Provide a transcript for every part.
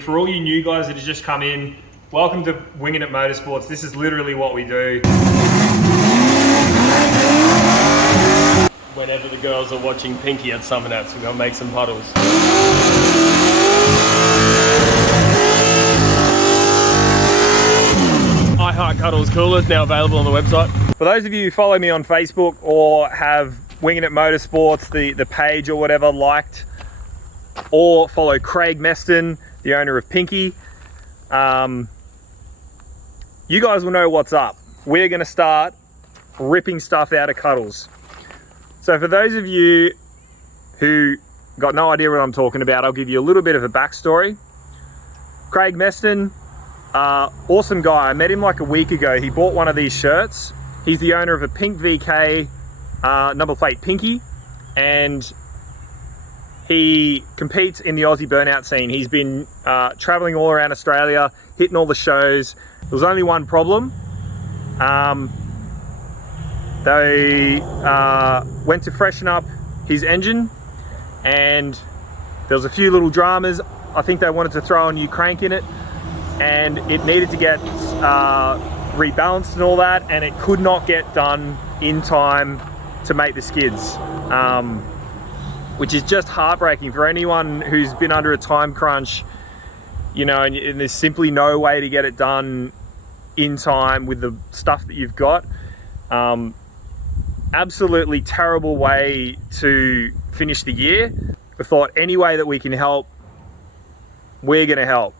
For all you new guys that have just come in, welcome to Winginit Motorsports. This is literally what we do. Whenever the girls are watching Pinky at Summernats, we're gonna make some puddles. I Heart Cuddles Coolers, now available on the website. For those of you who follow me on Facebook or have Winginit Motorsports, the page or whatever, liked, or follow Craig Meston, the owner of Pinky, you guys will know what's up. We're gonna start ripping stuff out of Cuddles. So for those of you who got no idea what I'm talking about, I'll give you a little bit of a backstory. Craig Meston, awesome guy. I met him like a week ago. He bought one of these shirts. He's the owner of a pink VK, number plate Pinky, and he competes in the Aussie burnout scene. He's been traveling all around Australia, hitting all the shows. There was only one problem. They went to freshen up his engine, and there was a few little dramas. I think they wanted to throw a new crank in it, and it needed to get rebalanced and all that, and it could not get done in time to make the skids, which is just heartbreaking for anyone who's been under a time crunch, you know, and there's simply no way to get it done in time with the stuff that you've got. Absolutely terrible way to finish the year. We thought any way that we can help, we're gonna help.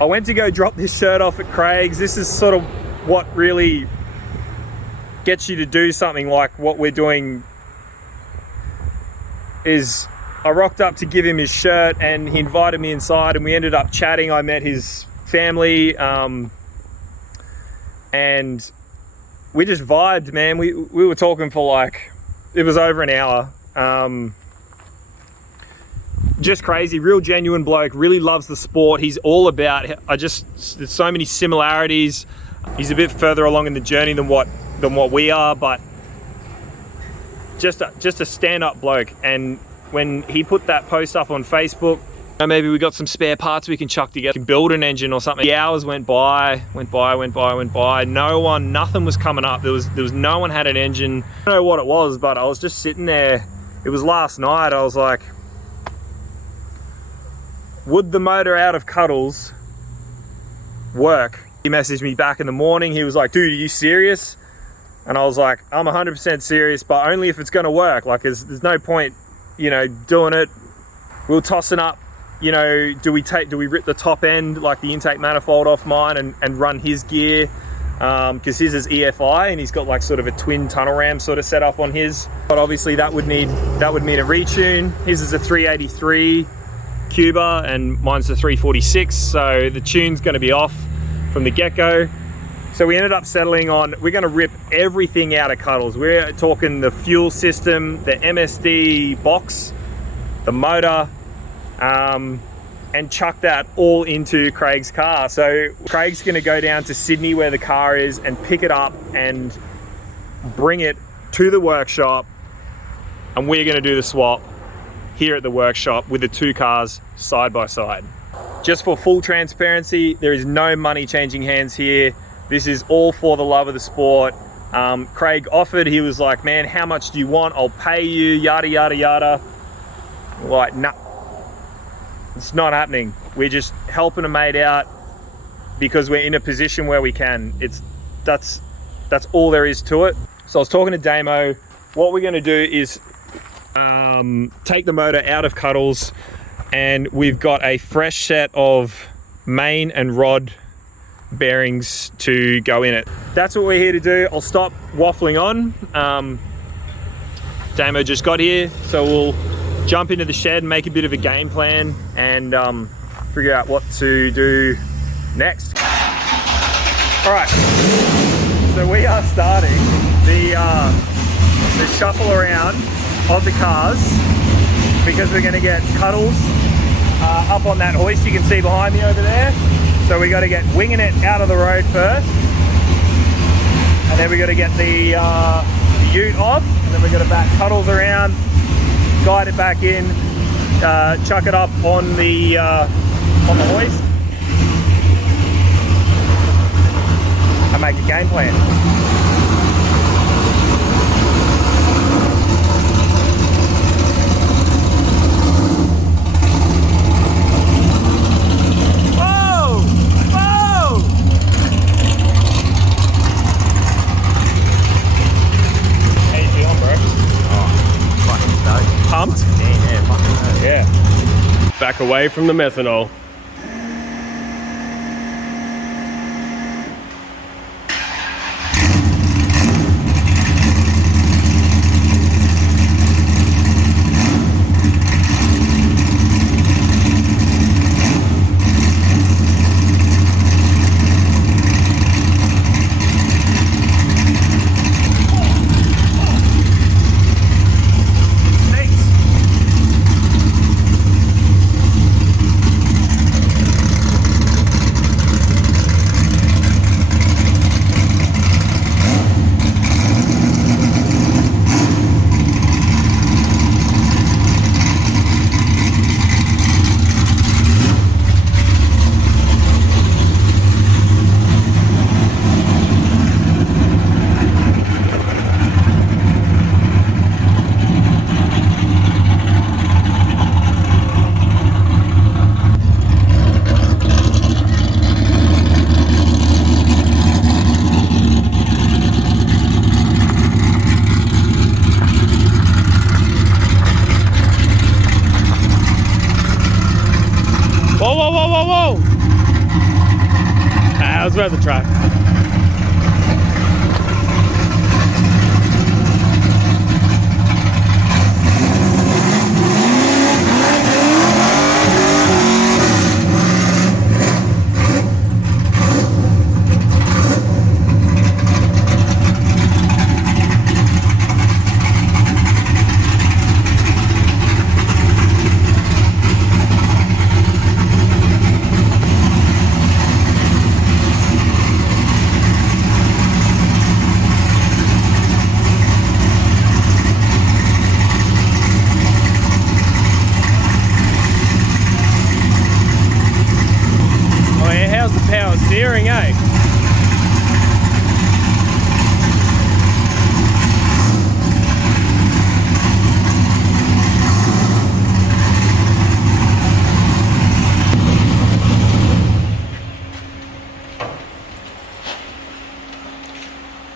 I went to go drop this shirt off at Craig's. This is sort of what really gets you to do something like what we're doing. Is I rocked up to give him his shirt, and he invited me inside, and we ended up chatting. I met his family, and we just vibed, man. We were talking for like, it was over an hour. Just crazy, real genuine bloke, really loves the sport. He's all about, there's so many similarities. He's a bit further along in the journey than what we are, but just a stand-up bloke. And when he put that post up on Facebook, maybe we got some spare parts we can chuck together, can build an engine or something. The hours went by. Nothing was coming up. There was no one had an engine. I don't know what it was, but I was just sitting there. It was last night. I was like, would the motor out of Cuddles work? He messaged me back in the morning. He was like, dude, are you serious? And I was like, I'm 100% serious, but only if it's gonna work. Like, there's no point, you know, doing it. We'll tossing up, you know, do we rip the top end, like the intake manifold off mine and run his gear? Because his is EFI, and he's got like sort of a twin tunnel ram sort of set up on his. But obviously that would mean a retune. His is a 383 Cuba and mine's a 346, so the tune's going to be off from the get-go. So we ended up settling on, we're going to rip everything out of Cuddles. We're talking the fuel system, the MSD box, the motor, and chuck that all into Craig's car. So Craig's going to go down to Sydney where the car is and pick it up and bring it to the workshop, and we're going to do the swap here at the workshop with the two cars side by side. Just for full transparency, there is no money changing hands here. This is all for the love of the sport. Craig offered, he was like, man, how much do you want? I'll pay you, yada, yada, yada. Like, nah, it's not happening. We're just helping a mate out because we're in a position where we can. That's all there is to it. So I was talking to Damo. What we're gonna do is take the motor out of Cuddles, and we've got a fresh set of main and rod bearings to go in it. That's what we're here to do. I'll stop waffling on. Damo just got here, so we'll jump into the shed and make a bit of a game plan and figure out what to do next. All right, so we are starting the shuffle around of the cars because we're going to get Cuddles up on that hoist you can see behind me over there. So we got to get Winginit out of the road first, and then we got to get the ute off, and then we got to back Cuddles around, guide it back in, chuck it up on the hoist, game plan. Whoa! Whoa! How you feeling, bro? Oh, fucking stoked. Pumped? Yeah, fucking Yeah. Back away from the methanol. Whoa, whoa, whoa, whoa, whoa! I was about to try. Oh yeah, how's the power steering, eh?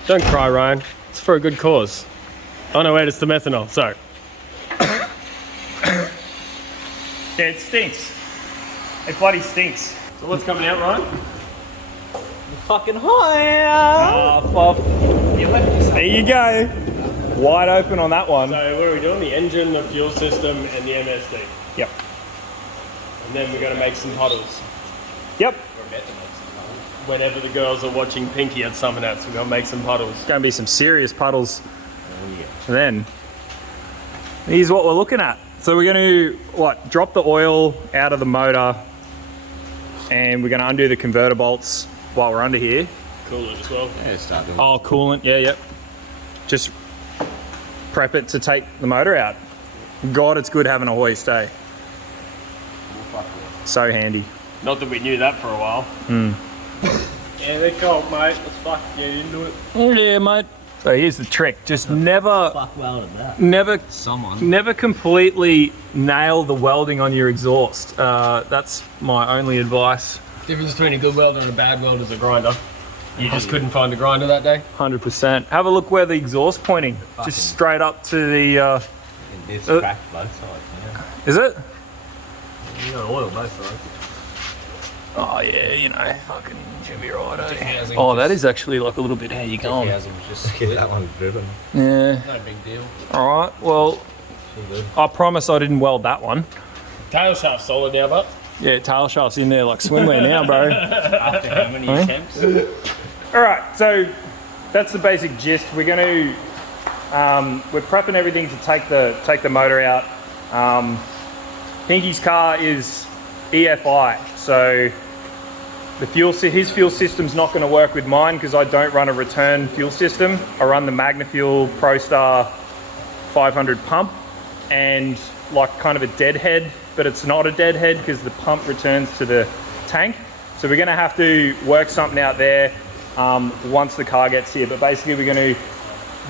Don't cry, Ryan. It's for a good cause. Oh no, wait, it's the methanol, sorry. Yeah, it stinks. It bloody stinks. So what's coming out, Ryan? fucking hot. Oh, there you go. Wide open on that one. So what are we doing? The engine, the fuel system, and the MSD. Yep. And then we're going to make some puddles. Yep. Whenever the girls are watching Pinky at Summernats, we're going to make some puddles. It's going to be some serious puddles. And then, here's what we're looking at. So we're going to, drop the oil out of the motor, and we're going to undo the converter bolts while we're under here. Coolant as well. Yeah, start doing Oh, coolant, yeah, yep. Just prep it to take the motor out. God, it's good having a hoist, eh? So handy. Not that we knew that for a while. Yeah, they're cold, mate. Let's fuck get into it. Oh yeah, mate. So here's the trick. Just never completely nail the welding on your exhaust. That's my only advice. Difference between a good welder and a bad welder is a grinder. You just couldn't find a grinder that day? 100%. Have a look where the exhaust pointing. Just straight up to the... It's cracked both sides, yeah. Is it? You got oil both sides. Oh yeah, you know, fucking should be right, eh? Housing Oh, that is actually like a little bit, how you going? Housing was just get that one driven. Yeah. No big deal. Alright, well, I promise I didn't weld that one. Tail shaft solid now, but. Yeah, tail shaft's in there like swimwear now, bro. After how many attempts? Alright, so that's the basic gist. We're going to, we're prepping everything to take the motor out. Pinky's car is EFI, so his fuel system's not going to work with mine because I don't run a return fuel system. I run the MagnaFuel ProStar 500 pump, and like kind of a deadhead, but it's not a deadhead because the pump returns to the tank. So we're going to have to work something out there. once the car gets here. But basically we're going to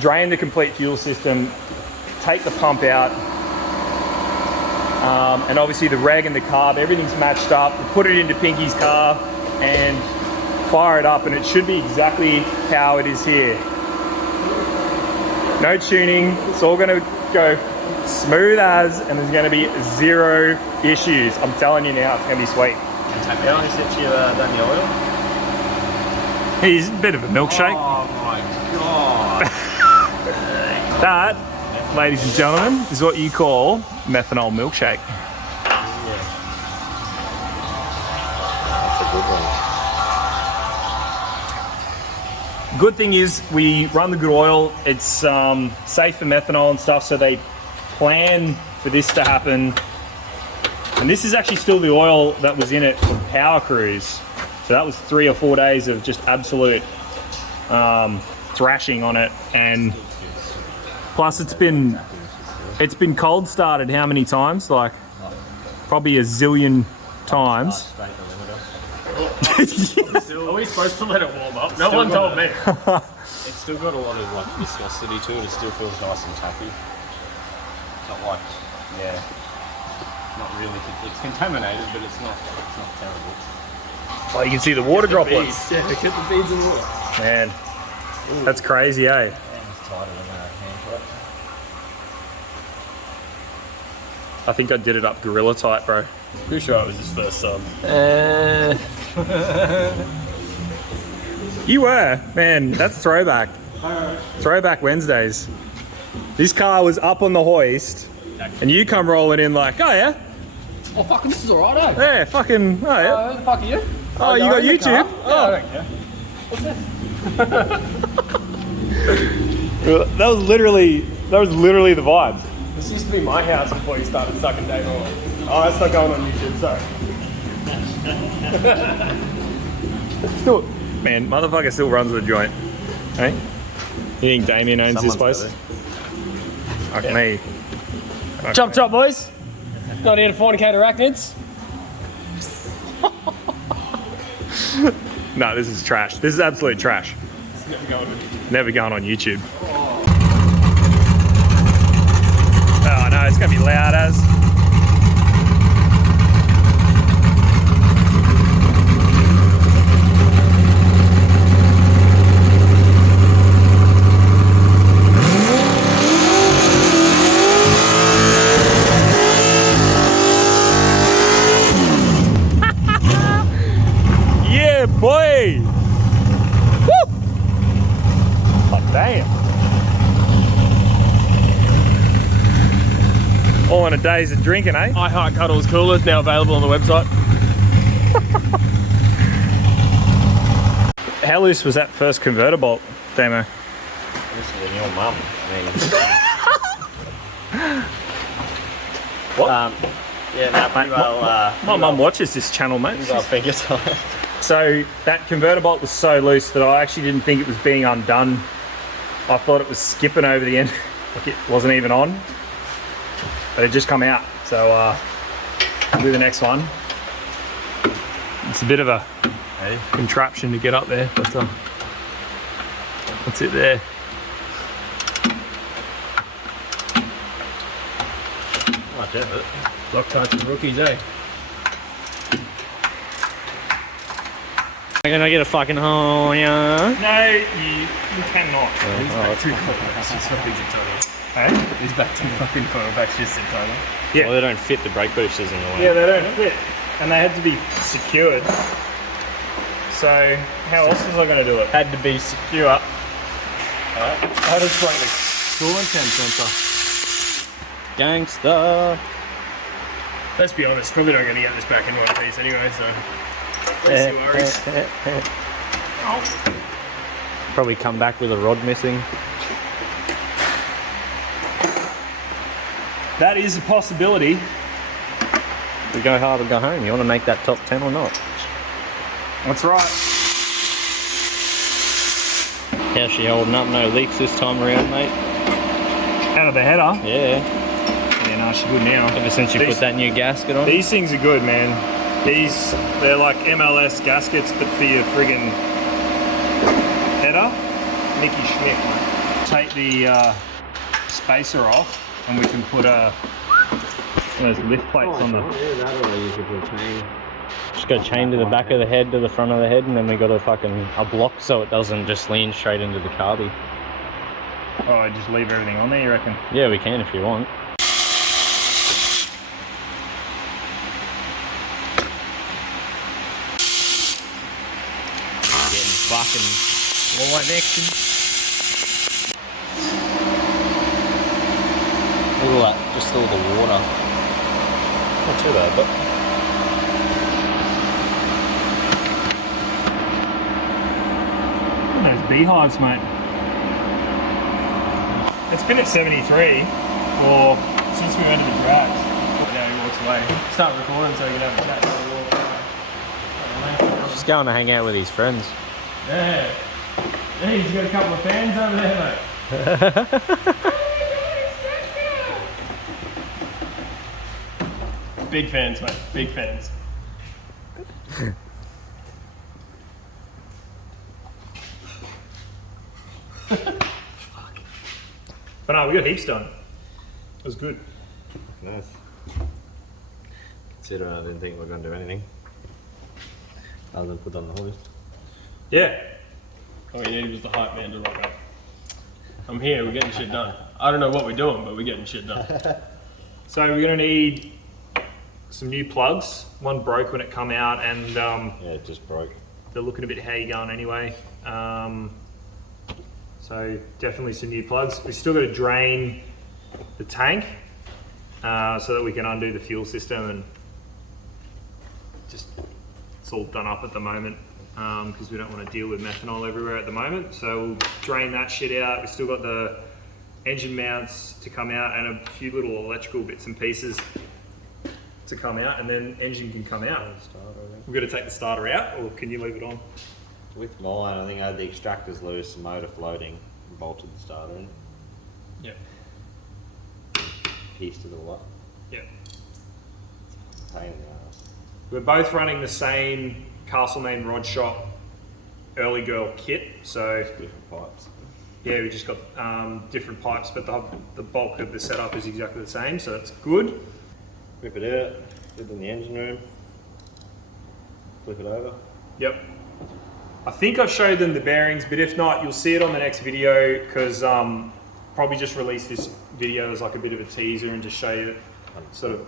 drain the complete fuel system, take the pump out, and obviously the reg and the carb, everything's matched up. We'll put it into Pinky's car and fire it up, and it should be exactly how it is here. No tuning, it's all going to go smooth as, and there's going to be zero issues. I'm telling you now, it's going to be sweet. Contamination since you've done the oil? He's a bit of a milkshake. Oh my god. That, ladies and gentlemen, is what you call methanol milkshake. That's a good one. Good thing is we run the good oil. It's safe for methanol and stuff, so they plan for this to happen. And this is actually still the oil that was in it from Power Cruise. So that was 3 or 4 days of just absolute thrashing on it. And plus it's been cold started how many times? Like probably a zillion times. Are we supposed to let it warm up? No one told me. It's still got a lot of like viscosity to it. It still feels nice and tacky. Not like, yeah, not really. It's contaminated, but it's not terrible. Oh, you can see the water droplets. Yeah, get the beads in water. Man, that's crazy, eh? It's tighter than a hand clip. I think I did it up gorilla tight, bro. Pretty sure it was his first sub. You were, man. That's throwback. Throwback Wednesdays. This car was up on the hoist, and you come rolling in like, oh yeah, Oh fucking, this is alright, eh? yeah, fucking, oh yeah. Who the fuck are you? Oh, you got YouTube? Oh, I don't care. What's this? That was literally the vibes. This used to be my house before you started sucking Dave oil. Oh, that's not going on YouTube, sorry. Still, man, motherfucker still runs the joint. Hey, you think Damien owns this place? Fuck me. Chop chop, boys. Not here to fornicate arachnids. No, this is trash. This is absolute trash. It's Never going on YouTube. Oh no, it's gonna be loud as. Yeah, boy! Woo! Oh, damn. All in a days of drinking, eh? I Heart Cuddles Coolers, now available on the website. How loose was that first converter bolt, Damo? This is your mum. What? Yeah, no, pretty well. My mum watches this channel, mate. Pretty well finger tight. So that converter bolt was so loose that I actually didn't think it was being undone. I thought it was skipping over the end, like it wasn't even on. But it just come out. So we'll do the next one. It's a bit of a contraption to get up there, but that's it there. Much effort. Loctites for rookies, eh? Can I get a fucking hole, yeah? No, you cannot. Hey? These back to fucking coil backs just sit tighter. Yeah. Well, they don't fit the brake bushes in the way. Yeah, they don't fit, and they had to be secured. So how else was I going to do it? Had to be secure. I had to play the coolant temp sensor. Gangster. Let's be honest, probably not going to get this back in one piece anyway, so. Let's see worries. Probably come back with a rod missing. That is a possibility. We go hard or go home. You want to make that top 10 or not? That's right. How's she holding up? No leaks this time around, mate? Out of the header. Yeah. Yeah, no, she's good now. Ever since you put that new gasket on? These things are good, man. They're like MLS gaskets, but for your friggin' Mickey Schmick, mate. Take the spacer off and we can put those lift plates on the... Yeah, that'll use it for a chain. Just got chain to the back of the head, to the front of the head, and then we got a block so it doesn't just lean straight into the carby. Oh, just leave everything on there, you reckon? Yeah, we can if you want. Getting fucking live action. Look at that, just all the water. Not too bad, but... Those beehives, mate. It's been at 73 since we went to the drag. Now he walks away. Start recording so we can have a chat. Just going to hang out with his friends. Yeah. Hey, he's got a couple of fans over there, mate. Big fans, mate. Big fans. But no, we got heaps done. It was good. Nice. Considering I didn't think we were going to do anything other than put on the hoist. Yeah. All we needed was the hype man to rock up. I'm here, we're getting shit done. I don't know what we're doing, but we're getting shit done. So we're gonna need some new plugs. One broke when it come out, and Yeah, it just broke. they're looking a bit how you going anyway. So definitely some new plugs. We still got to drain the tank so that we can undo the fuel system, and just it's all done up at the moment because we don't want to deal with methanol everywhere at the moment. So we'll drain that shit out. We've still got the engine mounts to come out and a few little electrical bits and pieces to come out, and then engine can come out. We've got to take the starter out, or can you leave it on? With mine, I think I had the extractors loose, the motor floating, and bolted the starter in. Yeah. Pieced it all up. Yeah. Pain in the ass. We're both running the same Castlemaine Rod Shop Early Girl kit, so Different pipes. yeah, we just got different pipes, but the bulk of the setup is exactly the same, so that's good. Rip it out, put it in the engine room, flip it over. Yep. I think I've showed them the bearings, but if not, you'll see it on the next video, because probably just release this video as like a bit of a teaser and just show you sort of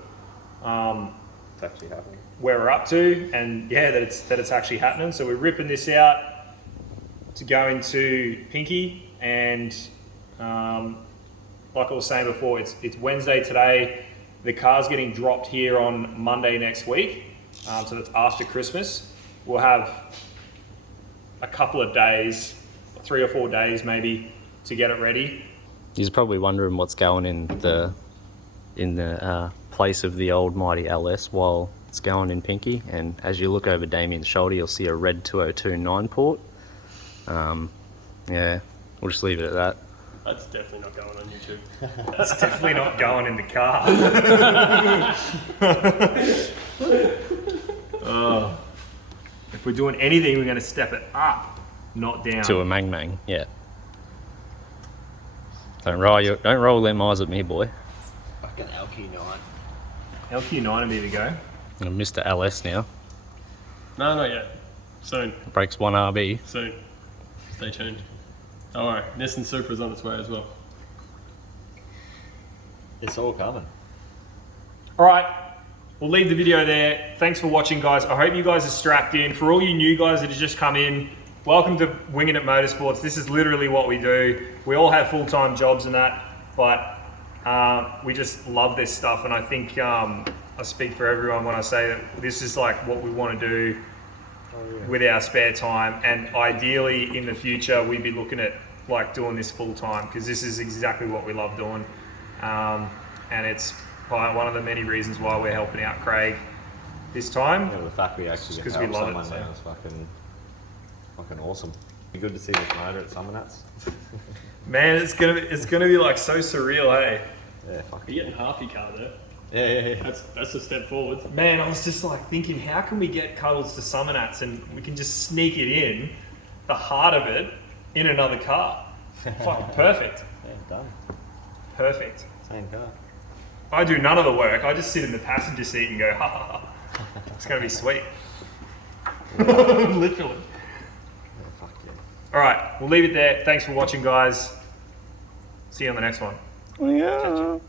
It's actually happening. where we're up to, and yeah, that it's actually happening. So we're ripping this out to go into Pinky, and like I was saying before, it's Wednesday today. The car's getting dropped here on Monday next week, so that's after Christmas. We'll have a couple of days, 3 or 4 days maybe, to get it ready. He's probably wondering what's going in the place of the old mighty LS while it's going in Pinky. And as you look over Damien's shoulder, you'll see a red 202 9-port. Yeah, we'll just leave it at that. That's definitely not going on YouTube. That's definitely not going in the car. If we're doing anything, we're going to step it up, not down. To a Mang Mang, yeah. Don't roll them eyes at me, boy. Fucking LQ9. LQ9 will be the go. I'm Mr. LS now. No, not yet. Soon. Breaks 1 RB. Soon. Stay tuned. Don't worry, Nissan Supra's on its way as well. It's all coming. All right, we'll leave the video there. Thanks for watching, guys. I hope you guys are strapped in. For all you new guys that have just come in, welcome to Winginit Motorsports. This is literally what we do. We all have full-time jobs and that, but we just love this stuff. And I think I speak for everyone when I say that this is like what we want to do with our spare time. And ideally in the future, we'd be looking at like doing this full-time, because this is exactly what we love doing. And it's one of the many reasons why we're helping out Craig this time. Yeah, the fact we actually get Because to we help love someone it, so. now is fucking awesome. Be good to see this motor at Summernats. Man, it's gonna be like so surreal, hey? Yeah, fucking. You're getting half your car there. Yeah. That's a step forward. Man, I was just like thinking, how can we get Cuddles to Summernats and we can just sneak it in, the heart of it, in another car? Fucking perfect. Yeah, done. Perfect. Same car. I do none of the work. I just sit in the passenger seat and go, ha ha ha. It's gonna be sweet. Literally. Yeah, fuck yeah. All right, we'll leave it there. Thanks for watching, guys. See you on the next one. Yeah.